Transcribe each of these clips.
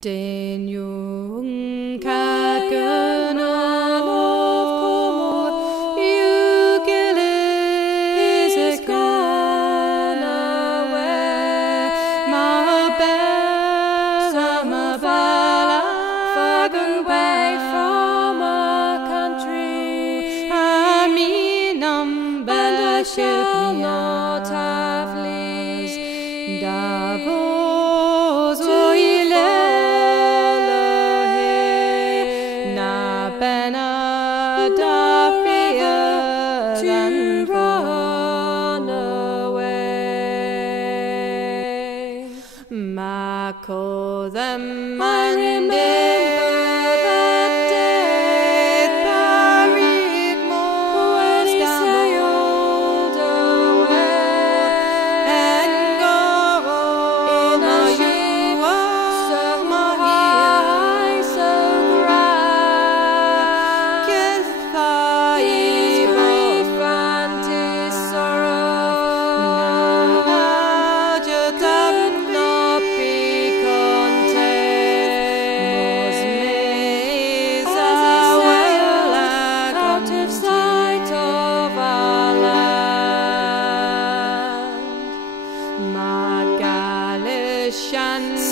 Den Younk Gernow of is gone away. My bella, far gone away from our country. I mean, and I shall not have leaves. To run away. Ma call them, I remember that day, buried when he sailed away, and go in a ship so high, so grand.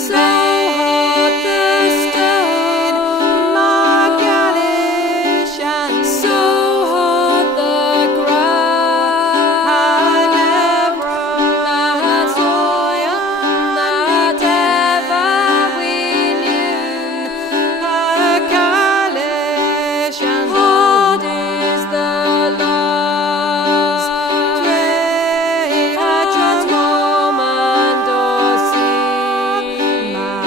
So hard the stone, Margalish, and so hard the ground. That's that ever we knew. Margalish, and hard is the loss. Trade at moment or sea.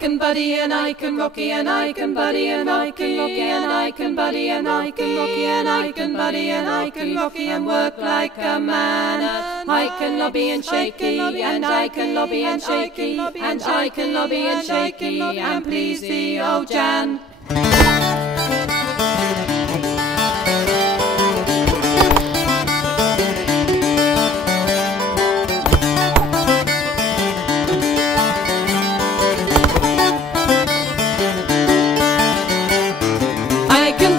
can buddy and I can rocky and I can buddy and I can rocky and I can buddy and I can rocky and I can buddy and I can rocky and work like a man. I can lobby and shaky and I can lobby and shaky and I can lobby and shaky and please the old Jan.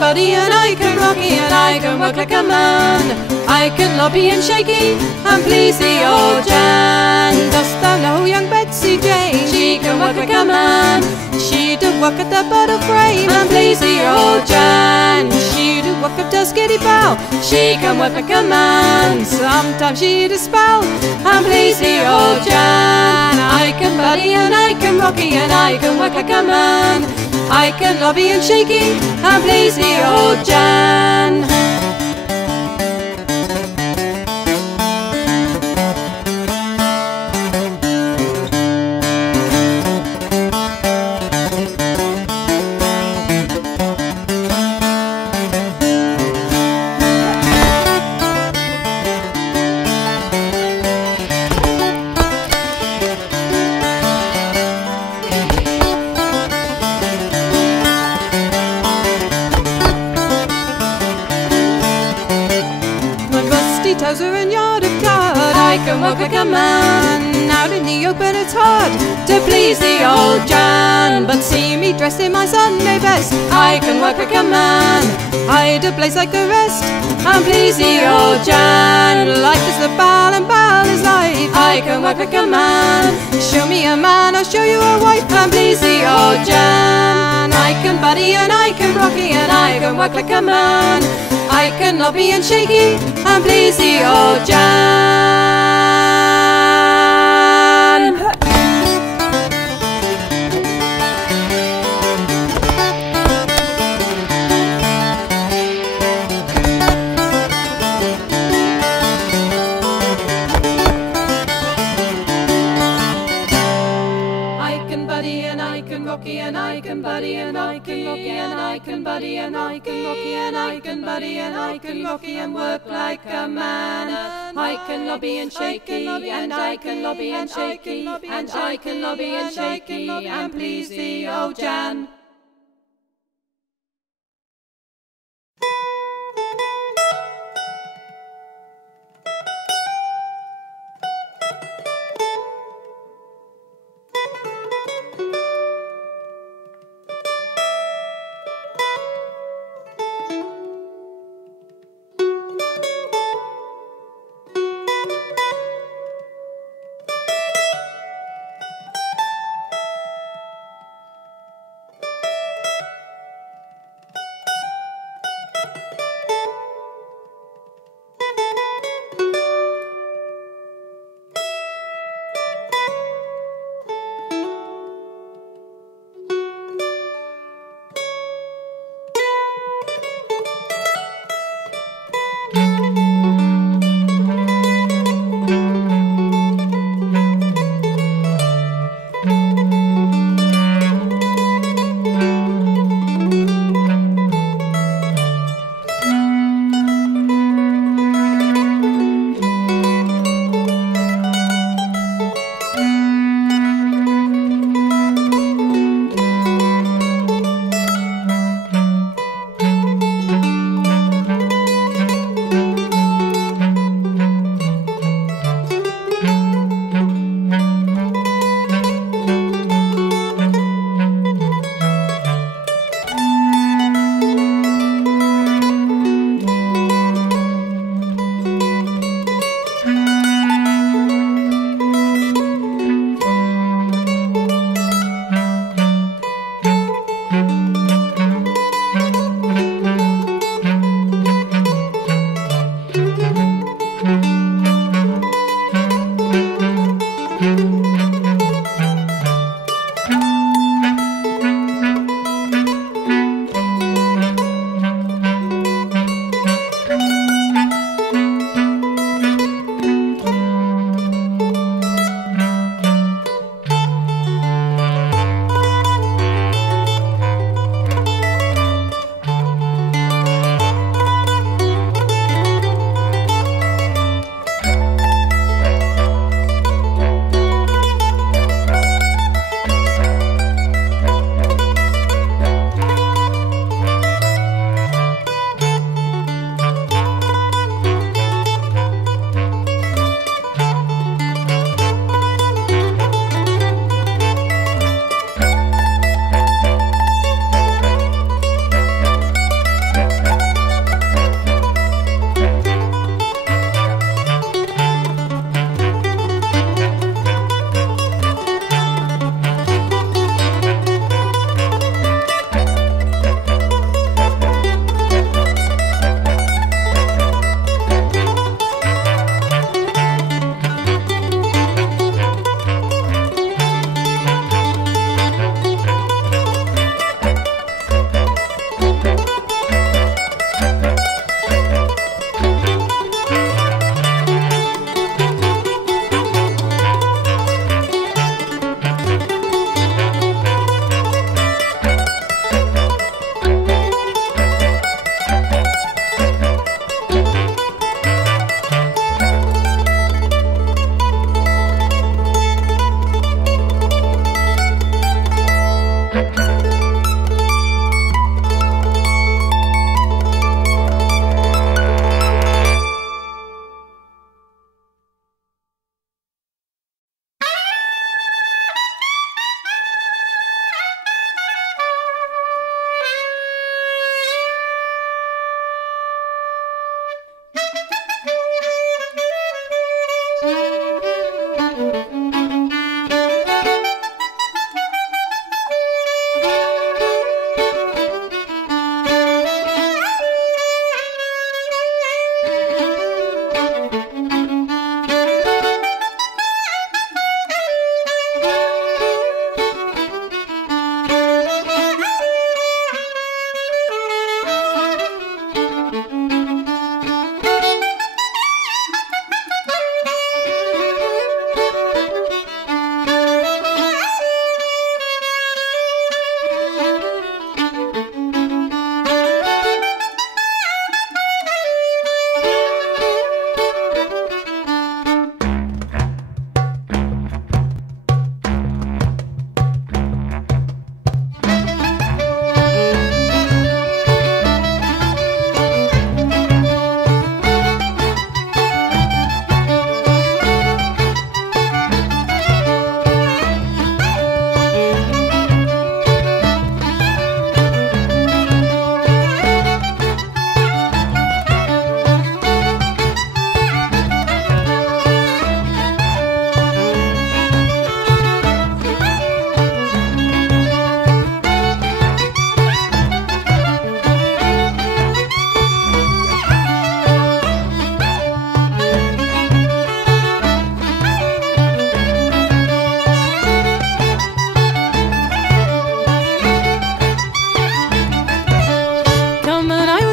Buddy and I can rocky and I can work like a man. I can lobby and shaky and please the old Jan. Dost thou know young Betsy Jane? She can work like a man. She do work at the bottle frame and please the old Jan. She do work at the skitty bow. She can work like a man. Sometimes she do spell and please the old Jan. I can buddy and I can rocky and I can work like a man. I can lobby and shaky and please the old Jan. I can walk like a man. Out in the open it's hard to please the old Jan, but see me dressed in my Sunday best. I can work like a man. I'd a place like the rest and please the old Jan. Life is the ball and ball is life. I can work like a man. Show me a man, I'll show you a wife and please the old Jan. I can buddy and I can rocky and I can work like a man. I can lobby and shaky and please the old Jan. And I can buddy and I can rocky and I can buddy and I can rocky and I can buddy and I can rocky and work like a man. I can lobby and shaky and I can lobby and shaky and I can lobby and shaky and please the old Jan.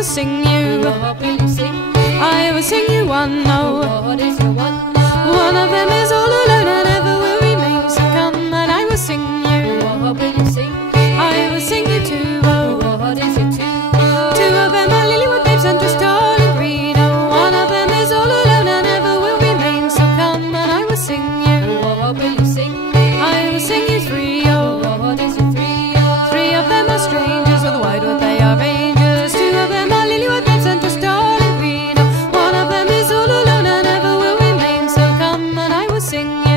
sing you. What will you sing me? I will sing you one, oh. What is your one now? One of them is all alone and ever will remain. So come and I will sing you. What will you sing me? I will sing you two, oh. What is your two? Two of them are lily-white babes and just tall and green. Oh, one of them is all alone and ever will remain. So come and I will sing you. What will you sing me? I will sing you three, oh. What is your three? Three of them are strangers, of the wide world they are rangers. Two of them are lily-white babes and just tall and green. Oh, one of them is all alone and ever will remain. So come and I will sing you.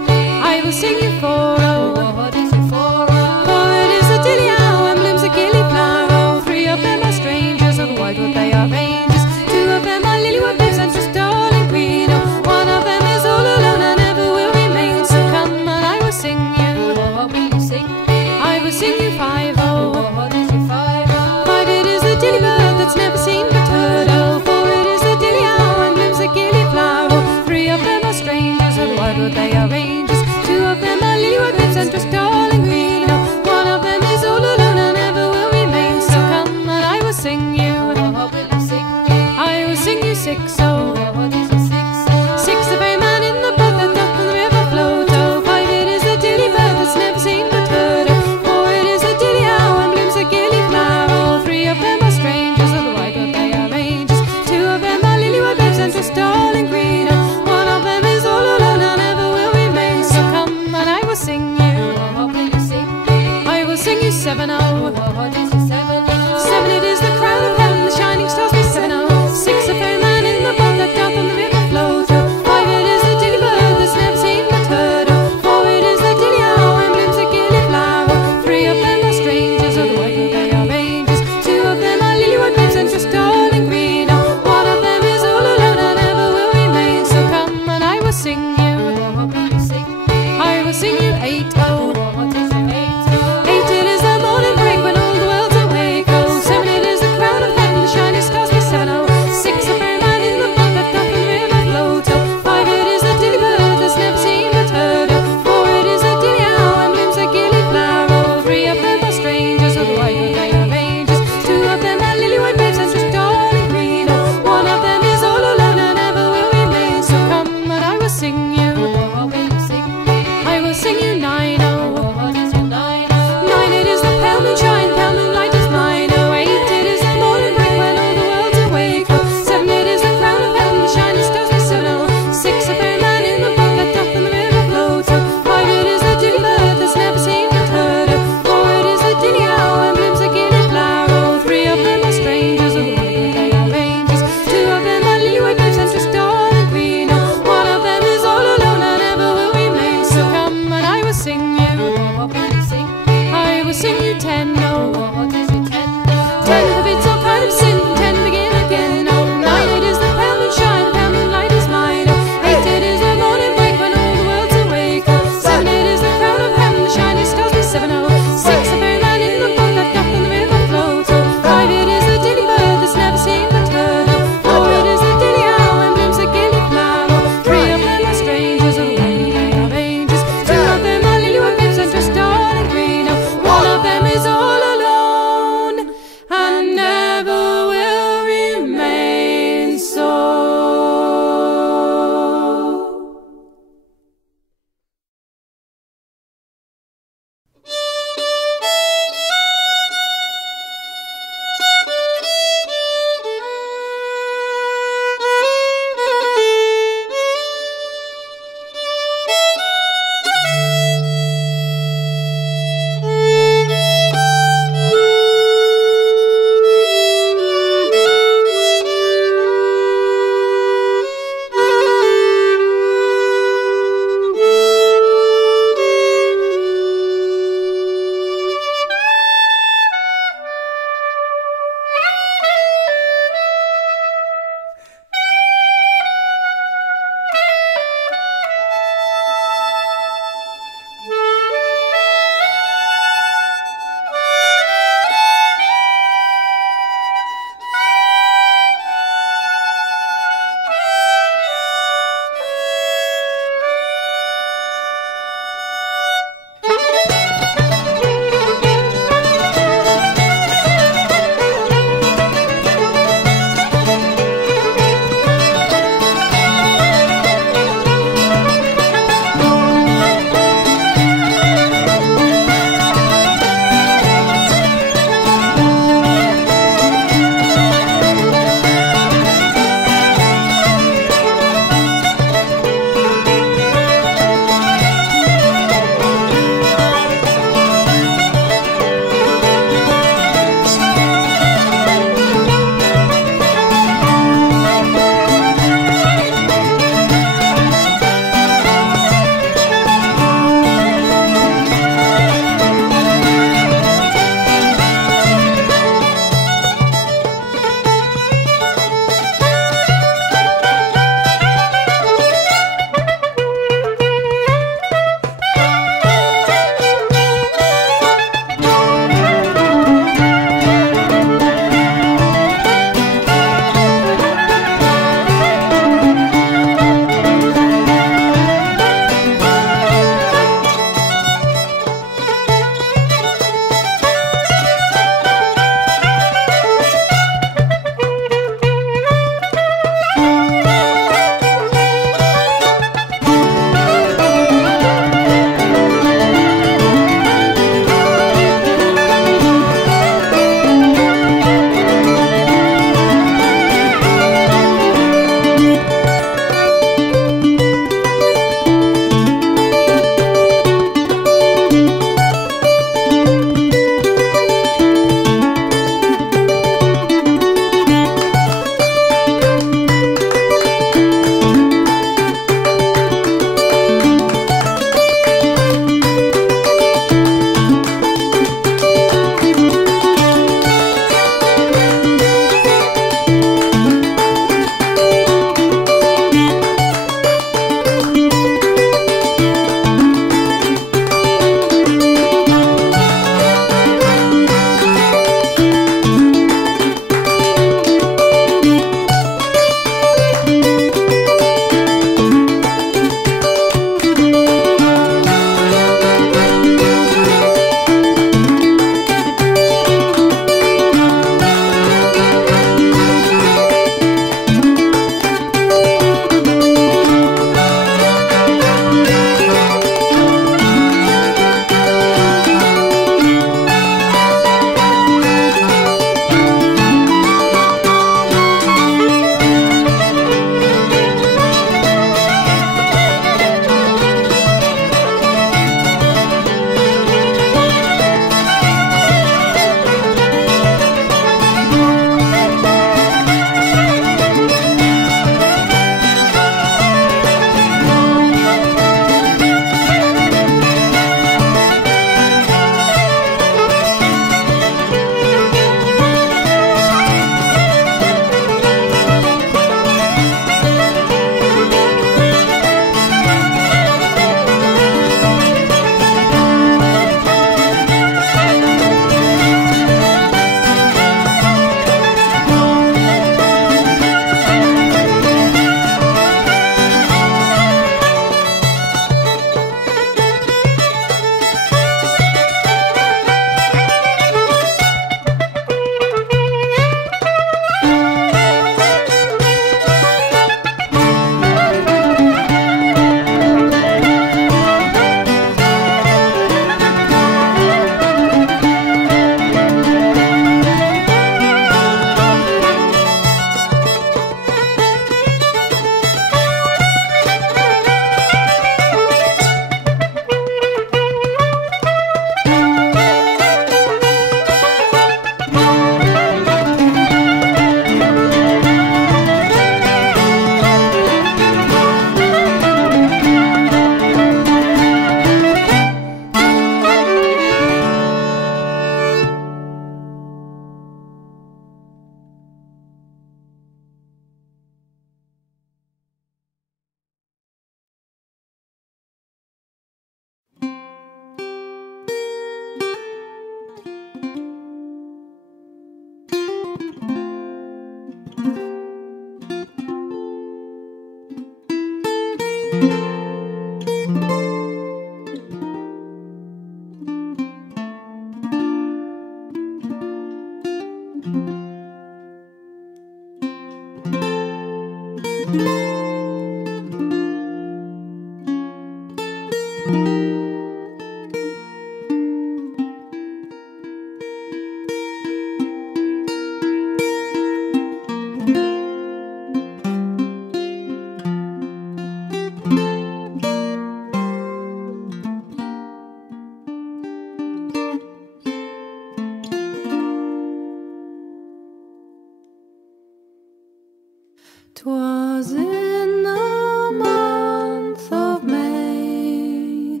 'Twas in the month of May,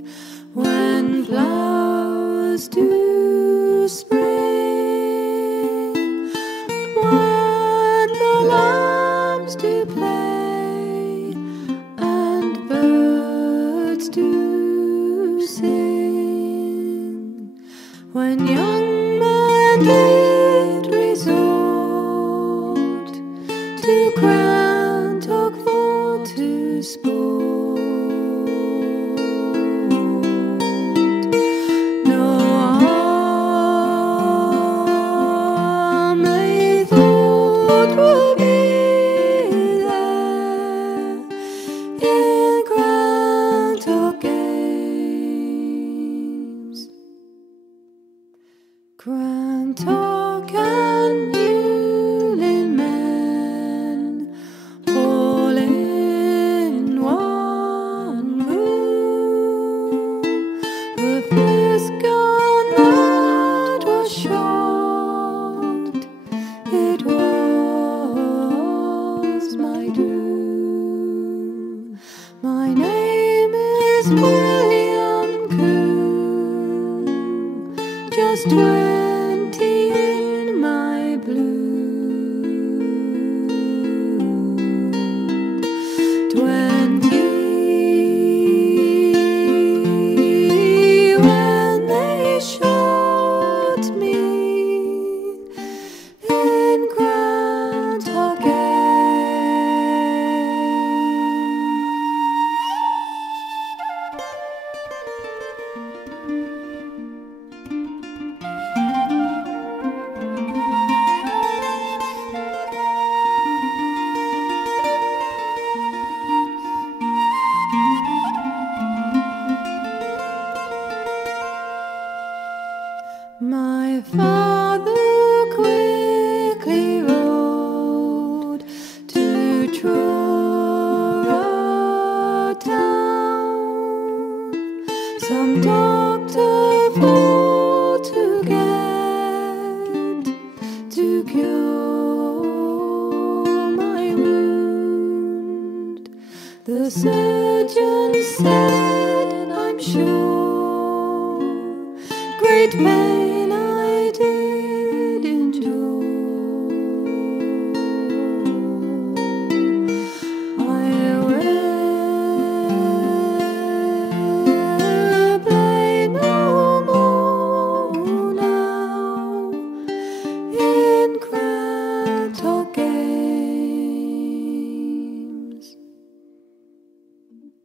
when flowers do spring, when the lambs do play, and birds do sing, when young men did resort to Crantock for to sport. No harm they thought would be there in Crantock Games. Crantock and Newlyn men, all in one room. The first gun that was shot, it was my doom. My name is William Coon, just 20 in my bloom. 20 when they shot me in Crantock My father quickly rode to Truro town, some doctor for to get to cure my wound. The surgeon said, I'm sure, great pain I did endure. I will blame no more now in Crantock Games.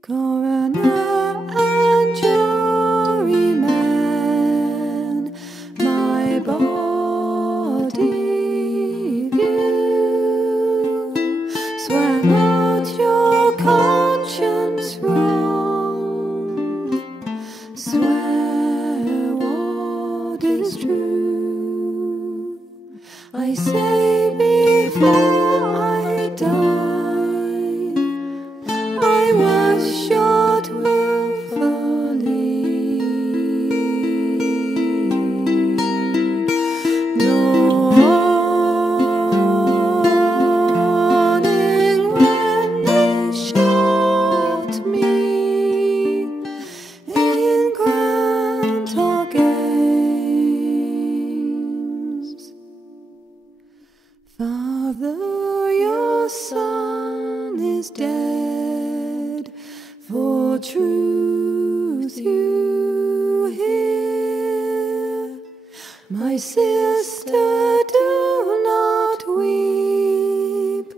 Coroner and jurymen, my body view, swear not your conscience wrong, swear what is true. I say before I die, I was shot willfully. No warning when they shot me in Crantock Games. Father, your son is dead, for truth you hear. My sister, do not weep,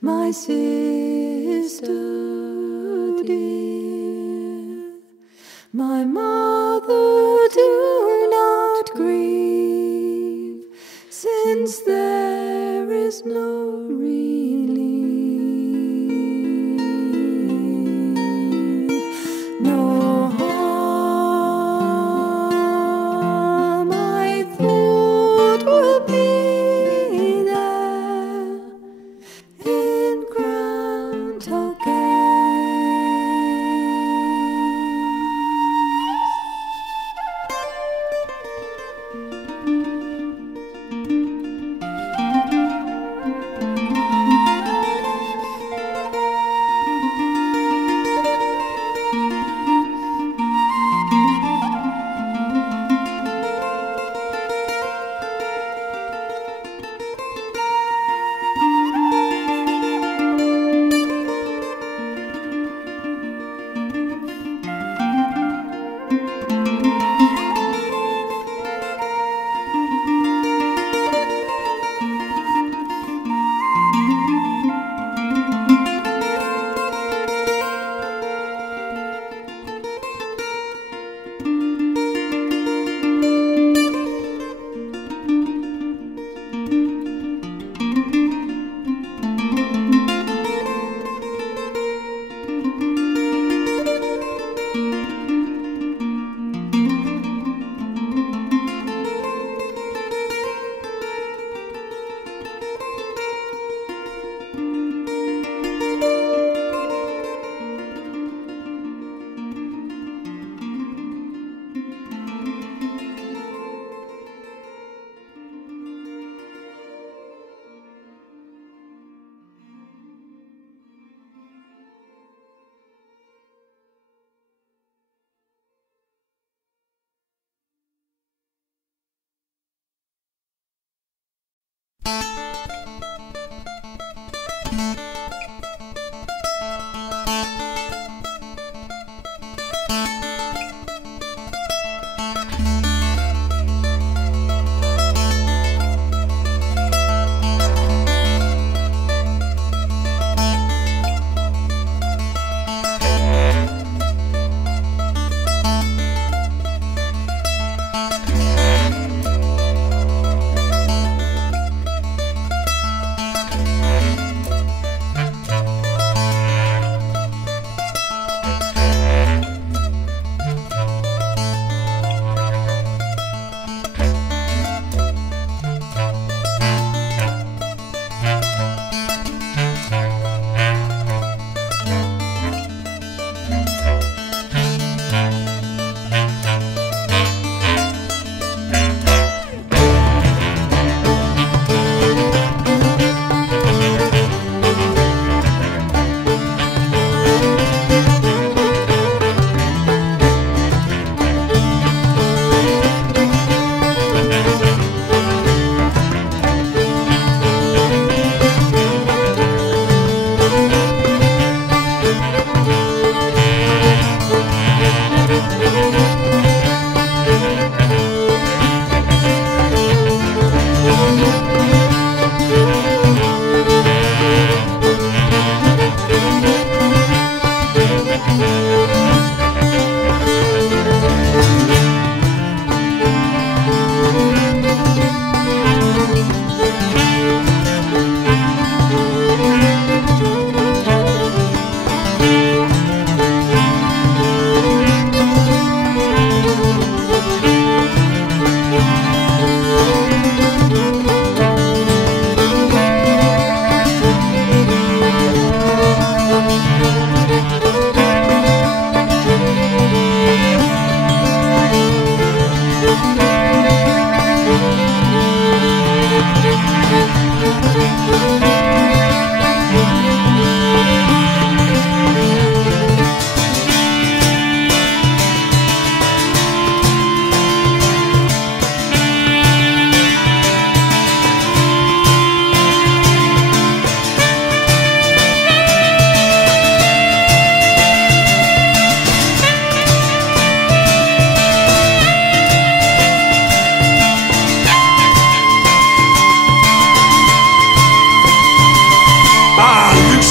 my sister dear. My mother, do not grieve, since there is no relief, no harm I thought would be there in Crantock Games.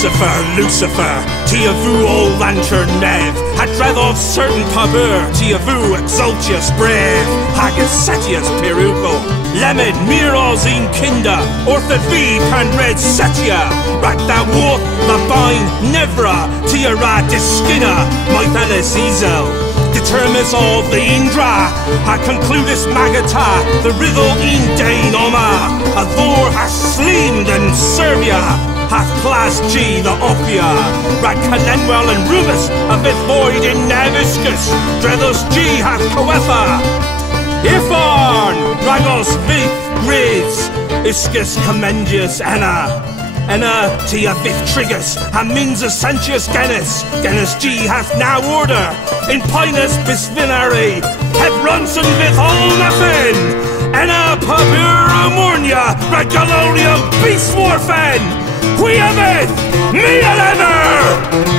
Lucifer, Lucifer, ti a vu o lantern nev, ha dreddov certain tabur, ti a vu exultius brave, haggis setius peruco, lemon miros in kinda, ortha vi pan red setia, rat da wot la bine nevra, ti a ra diskina, mythalis ezel. Determis of the Indra, ha concludis magata, the riddle in Dane oma, a thor has slimed and Serbia, hath class G the Opia, rag Cornwall and Rubus, a bit void in Naviscus, Dredos G hath coefa, Ifon, ragos vith riz, iscus commendius Enna, tia vith trigus, ha means essentius genus G hath now order, in pinus bisvinary, heb runson vith all nothing, Enna pabura mornia, regalonia beastwarfen, qui aveth me ever!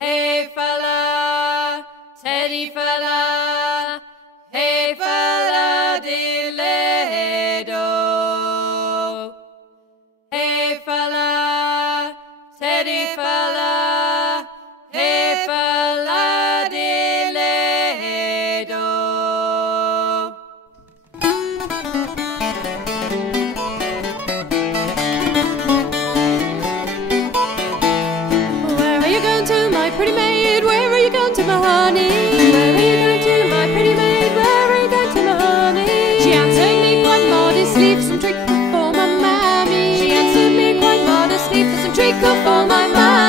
Hey fella, Teddy fella, hey fella, Dilly do. Hey fella, Teddy fella, hey fella, Dilly do. Where are you going to, my pretty maid? Where are you going to, my honey? Where are you going to, my pretty maid? Where are you going to, my honey? She answered me quite modestly for some treacle for my mammy. She answered me quite modestly for some treacle for my mammy.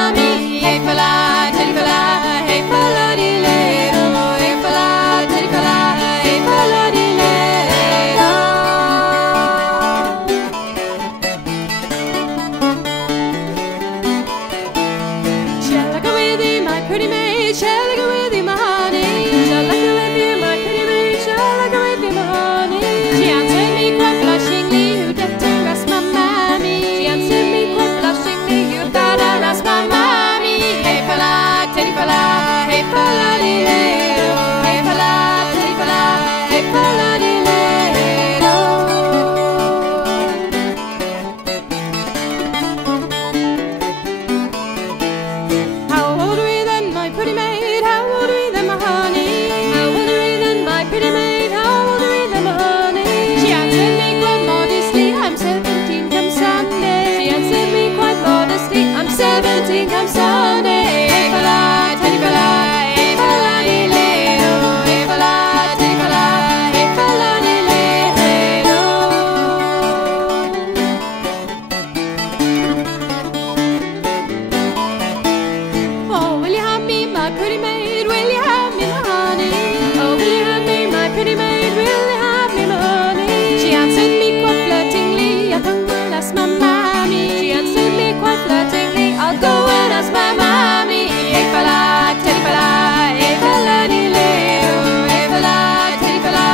ask my mammy. She answered me quite flirtingly, I'll go and ask my mammy. Hey fella, teddy fella, hey fella, dee-lay-do. Hey fella, teddy fella,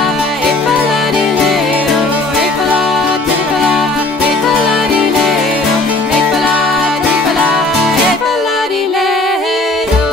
hey fella, dee-lay-do. Hey fella, teddy fella, hey fella, dee-lay-do. Hey fella, teddy fella, hey fella, dee-lay-do.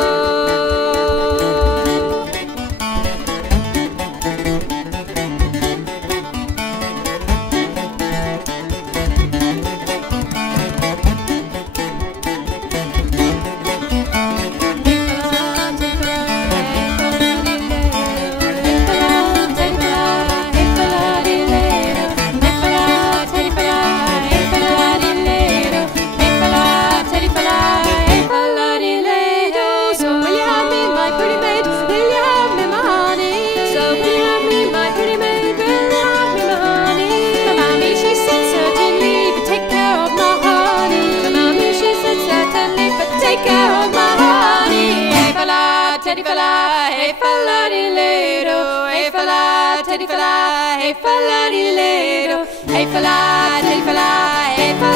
Teddy fella, hey fella, dee-lay-do. Hey fella, teddy fella, hey fella, dee-lay-do. Hey fella, teddy fella, hey fella.